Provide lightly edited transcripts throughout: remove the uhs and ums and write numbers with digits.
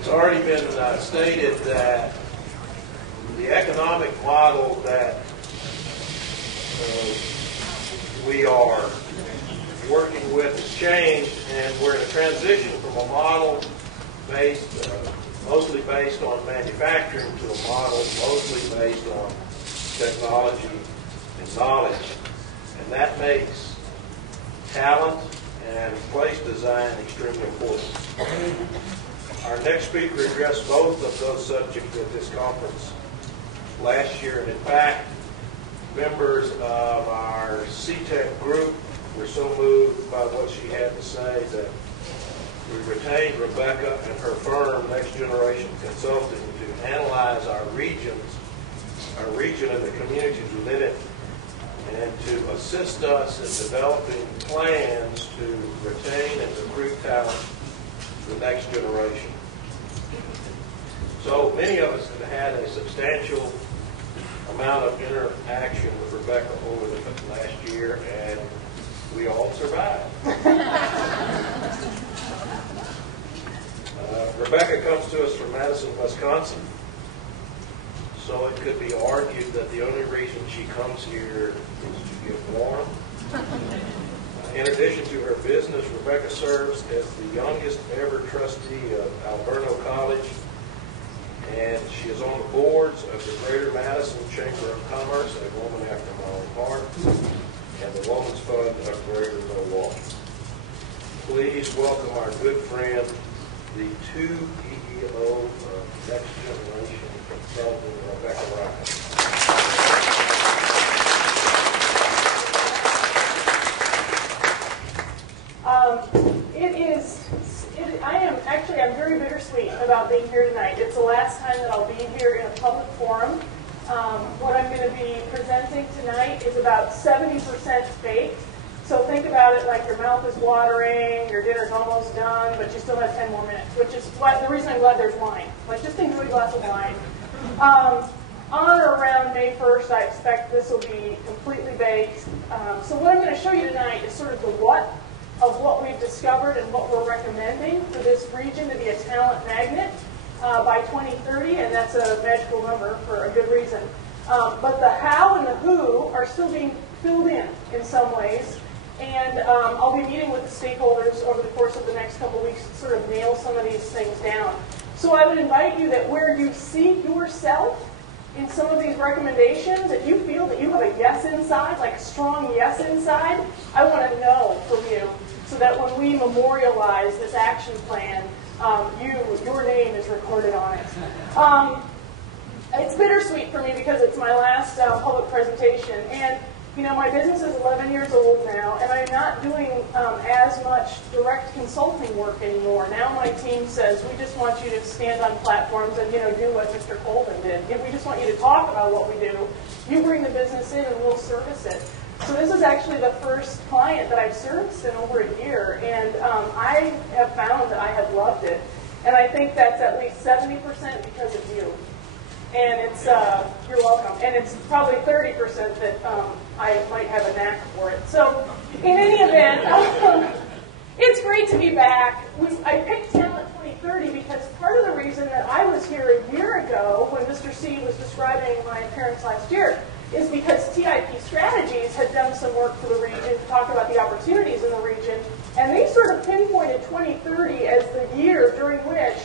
It's already been stated that the economic model that we are working with has changed, and we're in a transition from a model mostly based on manufacturing to a model mostly based on technology and knowledge. And that makes talent and place design extremely important. Our next speaker addressed both of those subjects at this conference last year, and in fact, members of our CTEC group were so moved by what she had to say that we retained Rebecca and her firm, Next Generation Consulting, to analyze our region and the communities within it, and to assist us in developing plans to retain and recruit talent for the next generation. So many of us have had a substantial amount of interaction with Rebecca over the last year, and we all survived. Rebecca comes to us from Madison, Wisconsin, so it could be argued that the only reason she comes here is to get warm. In addition to her business, Rebecca serves as the youngest ever trustee of Alverno College, and she is on the boards of the Greater Madison Chamber of Commerce, a woman after my own heart, and the Women's Fund of Greater Milwaukee. Please welcome our good friend, the 2 EEO of Next Generation Consulting, Rebecca Ryan. I'm very bittersweet about being here tonight. It's the last time that I'll be here in a public forum. What I'm going to be presenting tonight is about 70% baked. So think about it like your mouth is watering, your dinner's almost done, but you still have 10 more minutes, which is the reason I'm glad there's wine. Like, just enjoy a glass of wine. On or around May 1st, I expect this will be completely baked. So what I'm going to show you tonight is sort of the what of what we've discovered and what we're recommending for this region to be a talent magnet by 2030, and that's a magical number for a good reason. But the how and the who are still being filled in some ways, and I'll be meeting with the stakeholders over the course of the next couple of weeks to sort of nail some of these things down. So I would invite you that where you see yourself in some of these recommendations, if you feel that you have a yes inside, like a strong yes inside, I want to know from you, so that when we memorialize this action plan, your name is recorded on it. It's bittersweet for me because it's my last public presentation, and my business is 11 years old now, and I'm not doing as much direct consulting work anymore. Now my team says, we just want you to stand on platforms and do what Mr. Colvin did. We just want you to talk about what we do. You bring the business in and we'll service it. So this is actually the first client that I've serviced in over a year, and I have found that I have loved it. And I think that's at least 70% because of you. And it's, you're welcome. And it's probably 30% that I might have a knack for it. So in any event, it's great to be back. I picked Talent 2030 because part of the reason that I was here a year ago when Mr. C was describing my appearance last year is because TIP Strategies had done some work for the region to talk about the opportunities in the region, and they sort of pinpointed 2030 as the year during which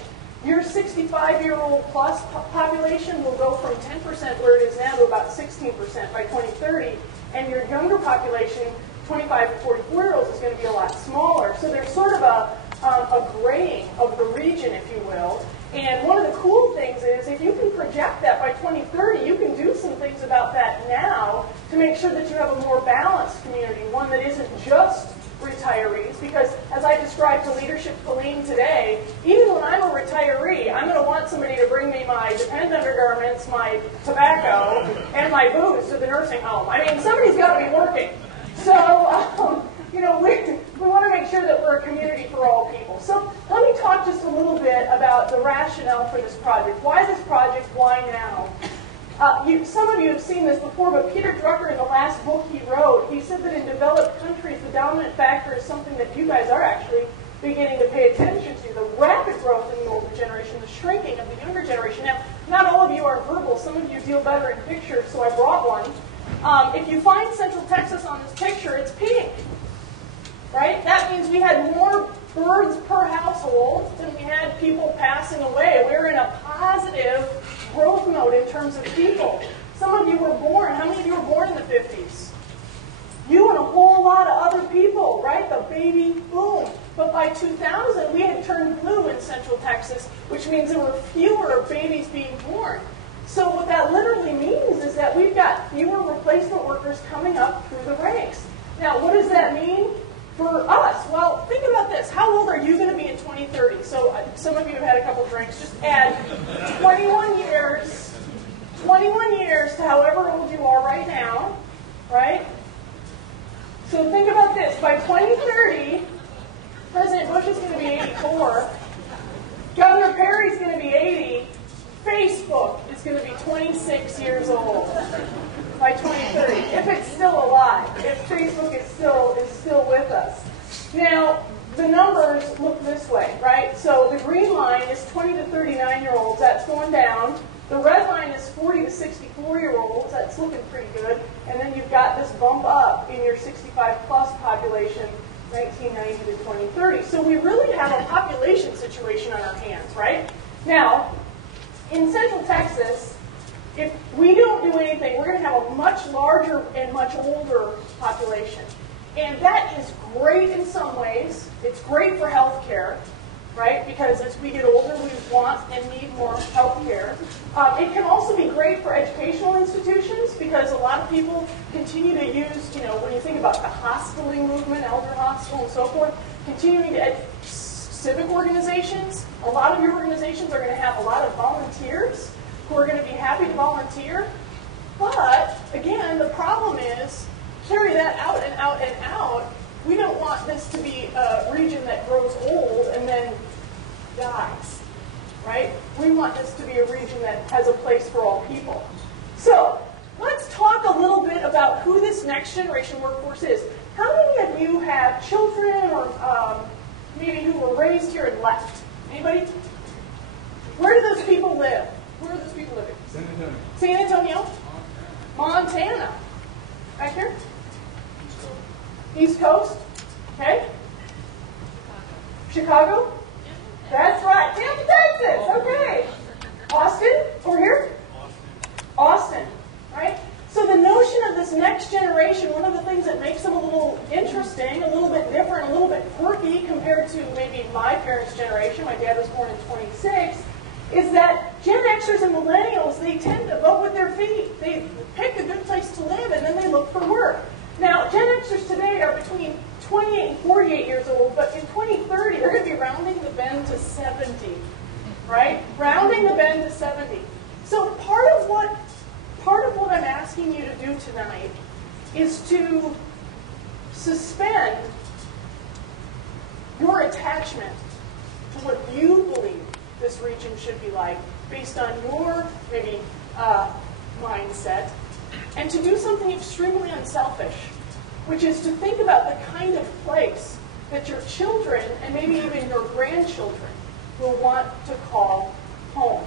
your 65-year-old plus population will go from 10% where it is now to about 16% by 2030, and your younger population, 25 to 44-year-olds, is going to be a lot smaller. So there's sort of a graying of the region, if you will. And one of the cool things is if you can project that by 2030, you can do some things about that now to make sure that you have a more balanced community, one that isn't just retirees, because as I described to Leadership Colleen today, even when I'm a retiree, I'm going to want somebody to bring me my Depend undergarments, my tobacco, and my booze to the nursing home. I mean, somebody's got to be working. So, we want to make sure that we're a community for all people. So let me talk just a little bit about the rationale for this project. Why this project? Why now? Some of you have seen this before, but Peter Drucker, in the last book he wrote, he said that in developed countries, the dominant factor is something that you guys are actually beginning to pay attention to, the rapid growth in the older generation, the great deal better in pictures, so I brought one. If you find Central Texas on this picture, it's pink, right? That means we had more birds per household than we had people passing away. We're in a positive growth mode in terms of people. Some of you were born. How many of you were born in the 50s? You and a whole lot of other people, right? The baby boom. But by 2000, we had turned blue in Central Texas, which means there were fewer babies being born. So what that literally means is that we've got fewer replacement workers coming up through the ranks. Now, what does that mean for us? Well, think about this. How old are you going to be in 2030? So some of you have had a couple drinks. Just add 21 years to however old you are right now, right? So think about this. By 2030, President Bush is going to be 84. Governor Perry's going to be 80. Facebook is going to be 26 years old by 2030, if it's still alive, if Facebook is still with us. Now, the numbers look this way, right? So the green line is 20 to 39-year-olds. That's going down. The red line is 40 to 64-year-olds. That's looking pretty good. And then you've got this bump up in your 65-plus population, 1990 to 2030. So we really have a population situation on our hands, right? Now, in Central Texas, if we don't do anything, we're going to have a much larger and much older population. And that is great in some ways. It's great for health care, right? Because as we get older, we want and need more health care. It can also be great for educational institutions because a lot of people continue to use, when you think about the hospitaling movement, elder hospital and so forth, continuing to civic organizations. A lot of your organizations are going to have a lot of volunteers who are going to be happy to volunteer. But, again, the problem is, carry that out and out and out. We don't want this to be a region that grows old and then dies, right? We want this to be a region that has a place for all people. So, let's talk a little bit about who this next generation workforce is. How many of you have children or maybe who were raised here and left? Anybody? Where do those people live? Where are those people living? San Antonio. San Antonio? Montana. Back here? East Coast? Okay. Chicago? That's right. Tampa, Texas. Okay. Austin? Over here? Austin. Right? So the notion of this next generation, one of the things that makes them a little interesting, a little bit different, a little bit quirky compared to maybe my parents' generation, my dad was born in 26, is that Gen Xers and Millennials, they tend to vote with their feet. They pick a good place to live and then they look for work. Now, Gen Xers today are between 28 and 48 years old, but in 2030, they're going to be rounding the bend to 70, right? Rounding the bend to 70. So part of what I'm asking you to do tonight is to suspend your attachment to what you believe this region should be like based on your maybe mindset, and to do something extremely unselfish, which is to think about the kind of place that your children and maybe even your grandchildren will want to call home.